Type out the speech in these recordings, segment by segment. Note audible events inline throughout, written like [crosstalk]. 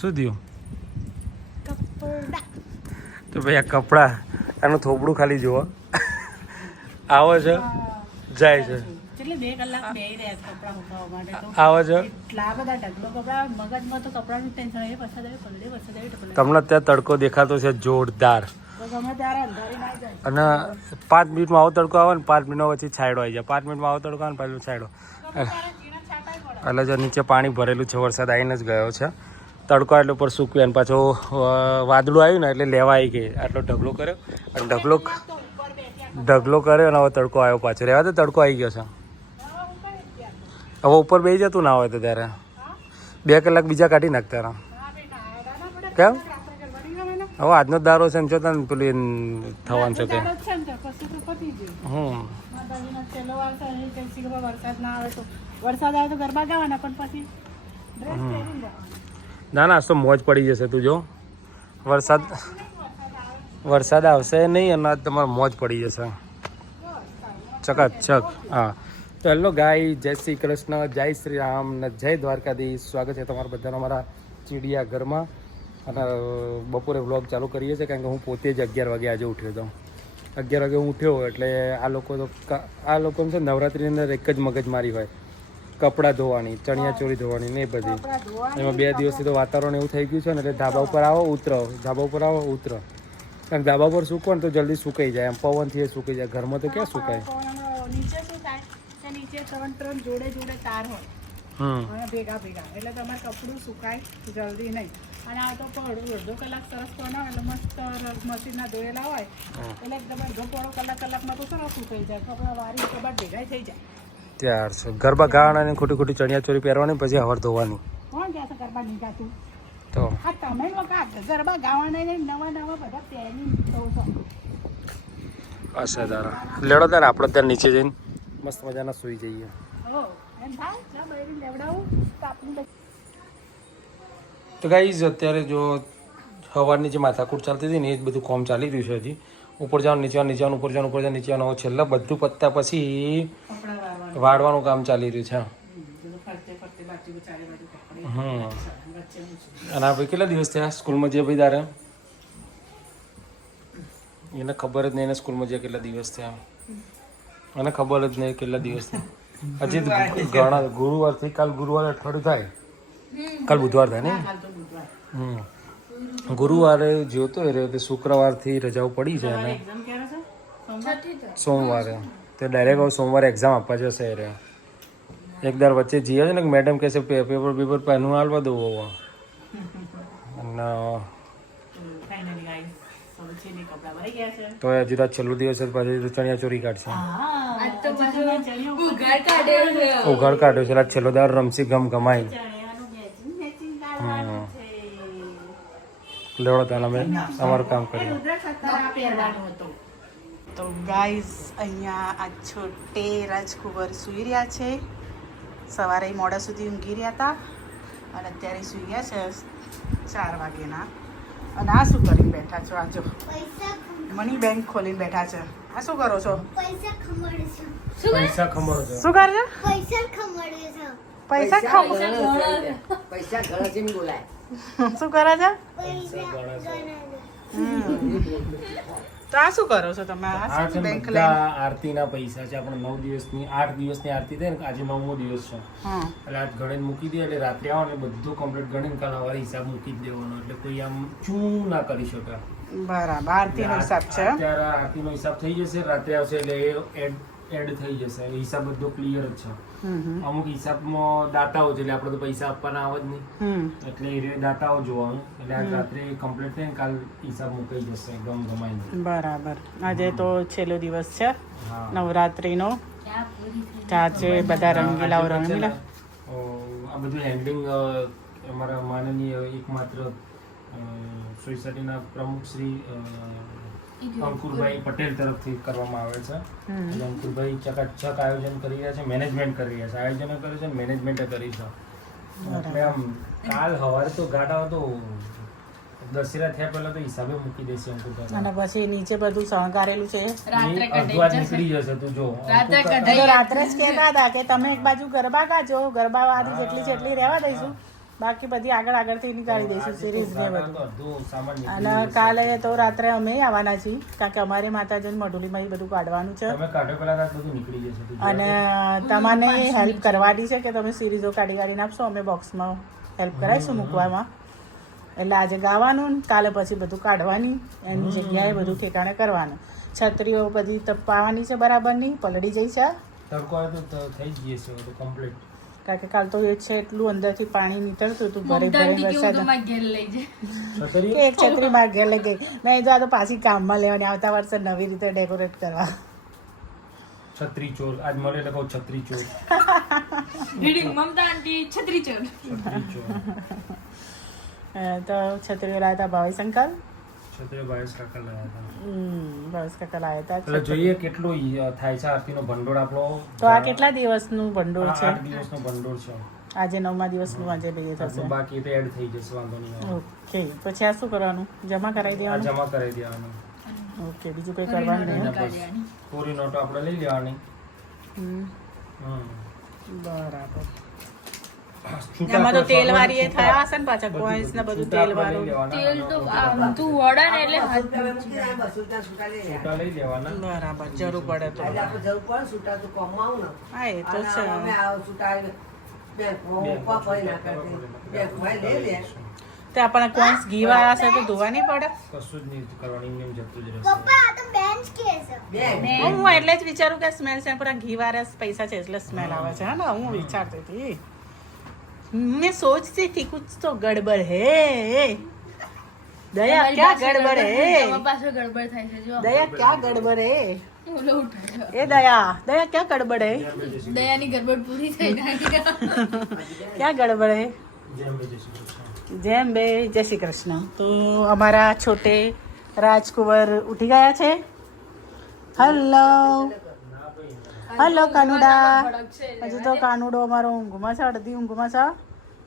શું થયું? તો ભાઈ આ કપડાં એનું થોબડું ખાલી જુઓ. આવો છો? જાય છે. તમને ત્યાં તડકો દેખાતો છે જોરદાર. અને પાંચ મિનિટમાં આવો તડકો આવે ને પાંચ મિનિટ પછી છાંયડો આવી જાય. પાંચ મિનિટમાં આવો તડકો આવે ને પાછું છાંયડો. એટલે જો નીચે પાણી ભરેલું છે વરસાદ આવીને જ ગયો છે. તડકો એટલે ઉપર સૂક્યો અને પાછો વાદળું આવ્યું ને એટલે લેવા આવી ગઈ. આટલો ઢગલો કર્યો અને ઢગલો ઢગલો કર્યો અને હવે તડકો આવ્યો પાછો. રહેવા તો તડકો આવી ગયો છે. હવે ઉપર બેસી જતું ના હોય તો ત્યારે. બે કલાક બીજા કાઢી નાખતા કેમ? હવે આજનો દારો છે ને છો તને પેલું થવાનું છે કે. હમ. વરસાદ આવે તો વરસાદ આવે તો ગરબા ગાવાના પણ પછી ના ના તો મોજ પડી જશે તું, જો. વરસાદ વરસાદ આવશે નહીં, અને તમારે મોજ પડી જશે. ચકાચક હા. તો હેલો ગાય જય શ્રી કૃષ્ણ, જય શ્રી રામ, ને જય દ્વારકાધીશ. સ્વાગત છે તમારા બધાનો અમારા ચીડિયાઘરમાં અને બપોરે વ્લોગ ચાલુ કરીએ છીએ, કારણ કે હું પોતે જ અગિયાર વાગે આજે ઉઠ્યો હતો. અગિયાર વાગે હું ઉઠ્યો, એટલે આ લોકો તો આ લોકોને છે નવરાત્રિની અંદર એક જ મગજ મારી હોય. કપડાં ધોવાની ચણિયા ચોળી ધોવાની ને એ બધી. એમાં બે દિવસથી તો વાતાવરણ એવું થઈ ગયું છે ને એટલે ધાબા ઉપર આવો ઉતરો. ધાબા ઉપર આવો ઉતરો. કારણ કે ધાબા પર સૂકો ને તો જલ્દી સુકાઈ જાય. એમ પવનથી એ સુકાઈ જાય. ઘરમાં તો ક્યાં સુકાય? નીચે શું થાય? નીચે ત્રણ ત્રણ જોડે જોડે તાર હોય. અને ભેગા ભેગા. એટલે તમારે કપડું સુકાય જલ્દી નહીં. અને આ તો અડધો કલાક સરસ બનાવો એટલે મસ્ત મશીનના ધોયેલા હોય. એટલે એકદમ અડધો પોણો કલાક કલાકમાં તો સરસ સુકાઈ જાય. કપડા વારી કબાટ ભેગા થઈ જાય. ત્યાર છે. ગરબા ગાવાના ખોટી ખોટી ચણિયા ચોરી પહેરવાની પછી હવાર ધોવાની. કોણ કહે ગરબા નહીં ગાતું? તો. આ તમે લોકો ગરબા ગાવાના ને નવા નવા બધા પહેરી છો. હશે લેડો તારે આપણે ત્યાં નીચે જઈને મસ્ત મજાના સૂઈ જઈએ. તો ગાઈઝ અત્યારે જો સવારની જે માથાકૂટ ચાલતી હતી ને એ જ બધું કોમ ચાલી રહ્યું છે હજી. ઉપર જવાનું નીચે નીચે ઉપર જવાનું ઉપર જવાનું નીચે જવાનું છેલ્લે બધું પત્તા પછી વાળવાનું કામ ચાલી રહ્યું છે હમ. અને આ ભાઈ કેટલા દિવસ થયા સ્કૂલમાં જે ભાઈ તારે? એને ખબર જ નહીં એને સ્કૂલમાં જે કેટલા દિવસ થયા. એને ખબર જ નહીં કેટલા દિવસ હજી ઘણા ગુરુવારથી કાલ ગુરુવાર અઠવાડિયું થાય. કાલ બુધવાર થાય ને? હાલ તો બુધવાર હમ. ગુરુવારે જોતો એ રહ્યો કે શુક્રવારથી રજાઓ પડી છે અને એક્ઝામ ક્યારે છે? સોમવાર? સોમવારે. તે ડાયરેક્ટ હવે સોમવારે એક્ઝામ આપવા જશે એ રહ્યો. એક દર વચ્ચે જઈએ છે ને મેડમ કહેશે પેપર પેપર પેનું હાલવા દઉં હવે. અને ફાઇનલી ગાઈસ સૌથી કપડા ભરાઈ છે. તો હજી તો છેલ્લો દિવસ પછી તો ચણિયા ચોરી કાઢશે. હા તો પાછું ચણિયો ઘર ઉઘાડ કાઢ્યો છે. છેલ્લો દાર રમસી ગમ ગમાઈ લેવડો અમે અમારું કામ કરીએ તો ગાઈઝ અહીંયા આ છોટે રાજકુંવર સૂઈ રહ્યા છે. સવારે મોડા સુધી ઊંઘી રહ્યા હતા અને અત્યારે સૂઈ ગયા છે ચાર વાગ્યાના. અને આ શું કરીને બેઠા છો? આજો મની બેંક ખોલીને બેઠા છે. આ શું કરો છો? પૈસા ખમડે છે. શું પૈસા ખમણો છે? શું કરો છે. પૈસા ખમડે છે. પૈસા ખાવ પૈસા બોલાય. શું કરે છે? તો આ શું કરો છો તમે? આ આ શું બેંક લઈને આરતીના પૈસા છે. આપણે નવ દિવસની આઠ દિવસની આરતી થાય ને આજે નવમો દિવસ છે. એટલે આજ ગણીને મૂકી દે એટલે રાત્રે આવો ને બધું કમ્પ્લીટ ગણીને કાલ સવારે હિસાબ મૂકી જ દેવાનો. એટલે કોઈ આમ ચૂ ના કરી શકે. બરાબર આરતીનો હિસાબ છે. અત્યારે આરતીનો હિસાબ થઈ જશે રાત્રે આવશે એટલે એ એડ એડ થઈ જશે. હિસાબ બધો ક્લિયર જ છે. અમુક હિસાબમાં દાતાઓ છે એટલે આપણે તો પૈસા આપવાના આવે જ નહીં. એટલે એ દાતાઓ જોવાનું. એટલે આજ રાત્રે કમ્પ્લીટ થઈને કાલ હિસાબ મુકાઈ જશે ગમ ગમાઈને. બરાબર. આજે તો છેલ્લો દિવસ છે. નવરાત્રિનો. આજે બધા રંગીલાઓ રંગીલા આ બધું હેન્ડલિંગ અમારા માનનીય એકમાત્ર સોસાયટીના પ્રમુખ શ્રી અંકુરભાઈ પટેલ તરફથી કરવામાં આવે છે. અંકુરભાઈ ચકાચક આયોજન કરી રહ્યા છે મેનેજમેન્ટ કરી રહ્યા છે. આયોજન કરે છે મેનેજમેન્ટ કરી છે. એટલે આમ કાલ હવારે તો ગાડા તો દશેરા થયા પહેલા તો હિસાબે મૂકી દેશે અંકુરભાઈ અને પછી નીચે બધું શણગારેલું છે. અડધું નીકળી જશે તું જો રાત્રે જ કહેતા હતા કે તમે એક બાજુ ગરબા ગાજો ગરબા વાળી જેટલી જેટલી રહેવા દઈશું. બાકી બધી આગળ આગળથી નીકાળી દઈશું સિરીઝ ને બધું. અને કાલે તો રાત્રે અમે આવવાના છીએ કારણ કે અમારે માતાજીને મઢુલીમાં એ બધું કાઢવાનું છે. તમે કાઢો પેલા રાત બધું નીકળી જશે તો જોવા અને તમને હેલ્પ કરવાની છે કે તમે સિરીઝો કાઢી કાઢીને આપશો? અમે બોક્સમાં હેલ્પ કરાવીશું મૂકવામાં. એટલે આજે ગાવાનું ને કાલે પછી બધું કાઢવાની એની જગ્યાએ બધું ઠેકાણે કરવાનું. છત્રીઓ બધી તપાવવાની છે બરાબરની પલળી જઈ છે. તડકો તો થઈ જ જશે તો કમ્પ્લીટ કારણ કે કાલ તો એ છે એટલું અંદરથી પાણી નીકળતું હતું ભરે ભરે વરસાદ. છતરી? એક છત્રી માં ઘેર લઈ ગઈ. નહીં જો આ તો પાછી કામમાં લેવાની આવતા વર્ષે નવી રીતે ડેકોરેટ કરવા. છત્રી ચોર. આજ મળે એટલે કહું છત્રી ચોર. રીડિંગ મમતા આંટી છત્રી ચોર. છત્રી ચોર. [laughs] અ, તો છત્રીઓ લાવ્યા હતા બાવીસ કાકા લાયા હતા. એટલે જોઈએ કેટલું ઈ, થાય છે આરતીનો ભંડોળ આપણો. તો આ કેટલા દિવસનું ભંડોળ છે? આઠ દિવસનું ભંડોળ છે. આજે નવમા દિવસનું આજે બે થશે. બાકી તો એડ થઈ જશે વાંધો નહીં ઓકે પછી આ શું કરવાનું? જમા કરાવી દેવાનું? જમા કરાવી દેવાનું. ઓકે બીજું કંઈ કરવાનું નહીં? કોરી નોટો આપણે લઈ લેવાની. હમ, હમ. બરાબર. એમાં તો તેલ આપણે વાળી એ થયા હશે ને પાછા કોઈન્સ ને બધું તેલ વાળું તો ને એટલે બરાબર જરૂર પડે તો. હા એ તો છે. તે આપણને કોઈન્સ ઘી વાળા છે તો ધોવા નહીં પડે? કશું જ નહીં કરવાની નિયમ જતું જ રહેશે. પપ્પા આ તો બેન્ચ કે છે. હું એટલે જ વિચારું કે સ્મેલ છે પૂરા ઘી વાળા પૈસા છે એટલે સ્મેલ આવે છે. હા ને હું વિચારતી હતી. मैं सोचती थी कुछ तो गड़बड़ है दया क्या गड़बड़ है તમારી પાસે ગડબડ થાય છે જો दया क्या गड़बड़ है ઓલો ઉઠાયો ए दया दया क्या गड़बड़ है દયાની ગડબડ પૂરી થઈ જાય क्या ગડબડ है જેમ બે જય શ્રી કૃષ્ણ. જેમ બે જય શ્રી કૃષ્ણ તો અમારા છોટે રાજકુંવર ઉઠી ગયા છે હલો હલો કાનુડા હજુ તો કાનુડો અમારો ઊંઘમાં છે અડધી ઊંઘમાં છે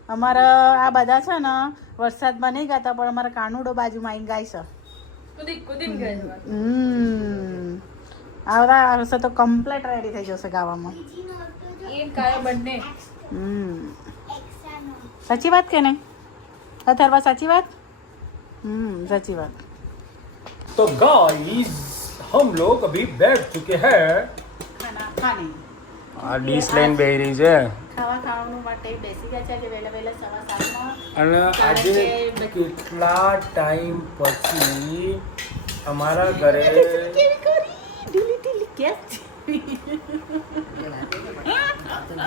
અમારા આ બધા છે ને વરસાદમાં નહીં ગાતા પણ અમારા કાનુડો બાજુમાં આવીને ગાય છે કુદી કુદીને ગઈ છે. હમ આવતા વર્ષે તો કમ્પ્લીટ રેડી થઈ જશે ગાવામાં બીજીનો હતો જો એ કાયો બંને હમ એક્સાનો સાચી વાત કે નહીં અથર્વા સાચી વાત હમ સાચી વાત तो गाइस हम लोग अभी बैठ चुके हैं ખાના ખાને આ ડીશ લઈને બેહી રહી છે. ખાવા ખાવાનું માટે બેસી ગયા છે કે વહેલા વહેલા સવા સાતમાં. અને આજે કેટલા ટાઈમ પછી અમારા ઘરે કેવી કરી ઢીલી ઢીલી કેસ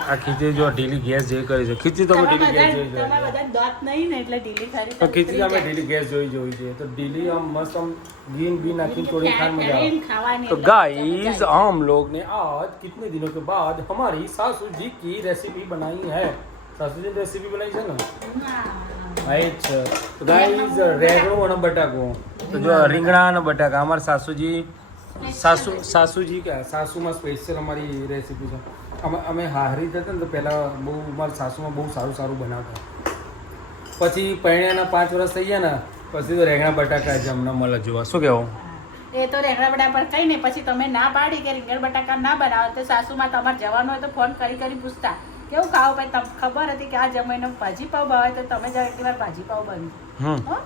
આ ખીચડી જો ઢીલી ગેસ જેવી કરી છે ખીચડી તો અમે ઢીલી ગેસ જેવી તમારા જોઈ બધા દાંત નહીં ને એટલે ઢીલી ખરી તો ખીચડી અમે ઢીલી ગેસ જોઈ જોઈ છે તો ઢીલી આમ મસ્ત આમ ઘી બી નાખીને થોડી ખાન મજા આવે ખાવાની तो गाइस हम लोग ने आज कितने दिनों के बाद हमारी सासू जी की रेसिपी बनाई है सासू जी ने रेसिपी बनाई है ना રાઈટ તો ગાઈસ રેગણું અને બટાકું તો જો રીંગણા અને બટાકા અમારા સાસુજી સાસુ સાસુજી કે સાસુમાં સ્પેશિયલ અમારી રેસીપી છે અમે અમે હારી થતા ને તો પહેલાં બહુ મારા સાસુમાં બહુ સારું સારું બનાવતા. પછી પૈણ્યાના પાંચ વર્ષ થઈ ગયા ને પછી તો રેંગણા બટાકા જ અમને મળે જોવા. શું કહેવું એ તો રેંગણા બટાકા કઈ નહીં પછી તમે ના પાડી કે રીંગણ બટાકા ના બનાવો તો સાસુમાં તમારે જવાનું હોય તો ફોન કરી કરી પૂછતા. કેવું ખાવ ભાઈ તમને ખબર હતી કે આ જમાઈનો ભાજી પાવ ભાવે તો તમે જાઓ એક વાર ભાજી પાવ બની.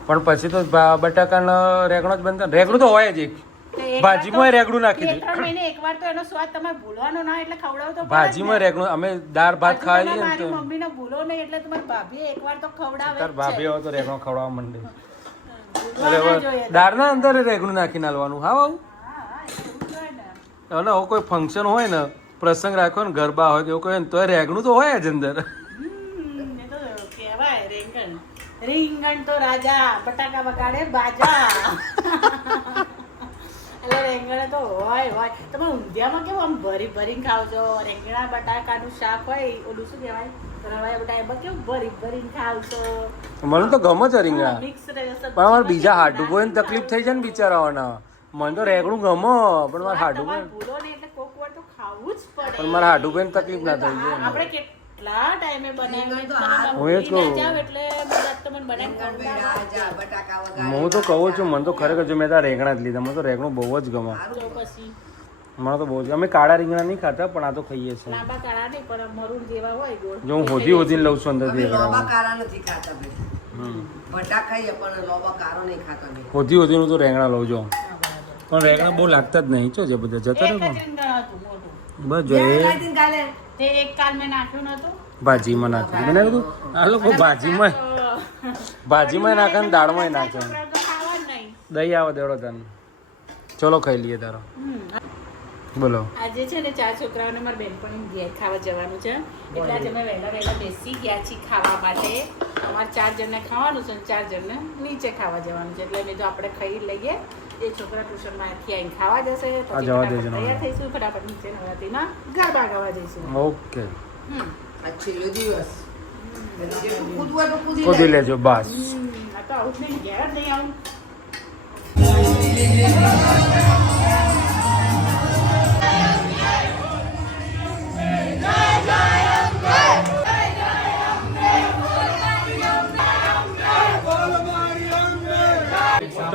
પણ પછી તો બટાકાનો રેંગણો જ બનતો. રેંગણું તો હોય જ એક. ભાજીમાં રેગડું નાખી દીધું મહિને એકવાર તો એનો સ્વાદ તમારે ભૂલવાનો ના એટલે ખવડાવો તો પડે જ ને. ભાજીમાં રેગણું અમે દાળ ભાત ખાઈએ ને તો મમ્મીને ભૂલો નહીં એટલે તમારી ભાભીએ એકવાર તો ખવડાવે તાર ભાભી હોય તો રેગણું ખવડાવવા માંડે. ના દાળના અંદર રેગણું નાખીને હાલવાનું હા ને. અને હવે કોઈ ફંક્શન હોય ને પ્રસંગ રાખ્યો ને ગરબા હોય કે એવું કોઈ તો રેગણું તો હોય જ અંદર. રીંગણ. તો રાજા બટાકા બગાડે બાજા. રીંગણ તો હોય હોય. તમે ઊંધિયામાં કેવું આમ ભરી ભરીને ખાવ છો રીંગણા બટાકાનું શાક હોય ઓલું શું કહેવાય? રવાયા બટાકા કેવું ભરી ભરીને ખાવ છો મને તો ગમે છે રીંગણા. મિક્સ પણ અમારે બીજા હાડુ બોયને તકલીફ થઈ જાય ને બિચારાઓના. મને તો રેગણું ગમો પણ મારે હાડુ ભૂલો નહીં એટલે કોક વાર તો ખાવું જ પડે. પણ મારા હાડુ તકલીફ ના થઈ જાય આપણે કેટલા ટાઈમે બનાવ્યું હું એ જ કહું. હું તો કહું છું મને તો ખરેખર જો. મેં ત્યાં રેંગણા જ લીધા મને તો રેંગણું બહુ જ ગમે. મને તો બહુ જ અમે કાળા રીંગણા નહીં ખાતા પણ આ તો ખાઈએ છીએ. લાંબા કાળા નહીં પણ મરૂન જેવા હોય ગોળ. જો હું હોધી હોધીને લઉં છું અંદર અંદરથી લોબા રીંગણા. નથી ખાતા ભાઈ હમ. ભટા ખાઈએ પણ લોબા કારો નહીં ખાતા ભાઈ હોધી હોધીનું તો રેંગણા લઉં છું પણ રેંગણા બહુ લાગતા જ નહીં છો જે બધા જતા રહે બસ તે એક કાલ મેં નાખ્યું નતું ભાજીમાં નાખ્યું. મને કીધું આ લોકો ભાજીમાં ભાજીમાં નાખે ને દાળમાં નાખે. છોકરાઓ તો ખાવા જ નહીં. દહીં આવે દેડો તને. ચલો ખાઈ લઈએ તારો. બોલો. આજે છે ને ચાર છોકરાઓને મારા બેનપણી ઘેર ખાવા જવાનું છે. એટલે આજે અમે વહેલા વહેલા બેસી ગયા છીએ ખાવા માટે. અમારે ચાર જણને ખાવાનું છે ચાર જણને નીચે ખાવા જવાનું છે. એટલે મેં તો આપણે ખાઈ લઈએ. એ છોકરા ટ્યુશનમાંથી આવીને ખાવા જશે આ પછી જવા ફટાફટ દેજો તૈયાર થઈશું ફટાફટ નીચે નવરાત્રીના ગરબા ગાવા જઈશું. ઓકે. હમ. આ છેલ્લો દિવસ. કૂદી કૂદી લેજો બસ. આ તો આવું નહીં ઘેર નહીં આવું.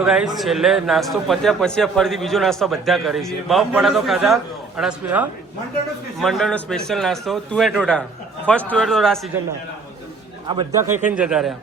તો છેલ્લે નાસ્તો પત્યા પછી ફરીથી બીજો નાસ્તો બધા કરીશું બહુ પડા તો ખાધા. અને હા? મંડળનો સ્પેશિયલ નાસ્તો. તુવેર ટોટા ફર્સ્ટ ટોટા આ સિઝનના આ બધા ખાઈ ખાઈને જતા રહ્યા.